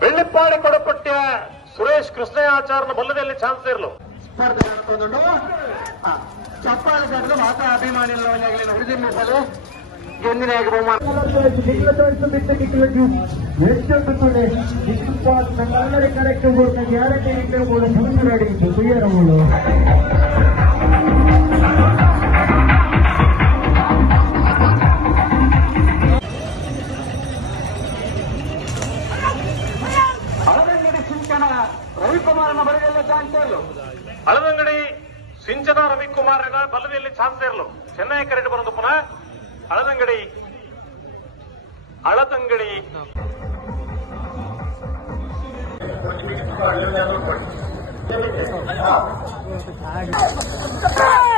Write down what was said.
ಬೆಳ್ಳಿಪ್ಪಾಡಿ ಕೊಡಪಟ್ಟ ಸುರೇಶ್ ಕೃಷ್ಣಯಾಚಾರ್ನ ಬಲ್ಲದಲ್ಲಿ ಚಾನ್ಸಲರ್ಲು ಸ್ಪರ್ಧೆ ನಡೆದುಕೊಂಡು ಚಪ್ಪಾಳೆ ಕಟ್ಟಲು ಮಾತಾ ಅಭಿಮಾನಿಗಳು ಹುರಿದಿಮ್ಮಿಸಲು ಗೆಂದಿನಾಗಿ ಬಹುಮಾನ ಎಲ್ಲರ ಕರೆಕ್ಟ್ ಗ್ಯಾರಂಟಿ ಕೂಡ ಸುಂದರಡಿತ್ತು ಸುಯ್ಯರಗಳು ಹಳದಂಗಡಿ ಸಿಂಚನ ರವಿಕುಮಾರನ ಬರಗೆಲ್ಲ ಚಾನ್ಸರ್ಲು ಹಳದಂಗಡಿ ಸಿಂಚನ ರವಿಕುಮಾರನ ಬಲ್ಲದಲ್ಲಿ ಚಾನ್ಸಲರ್ಲು ಚೆನ್ನೈ ಕರೆಕ್ಟ್ ಬರೋದು ಪುನಃ ಹಳದಂಗಡಿ Hey!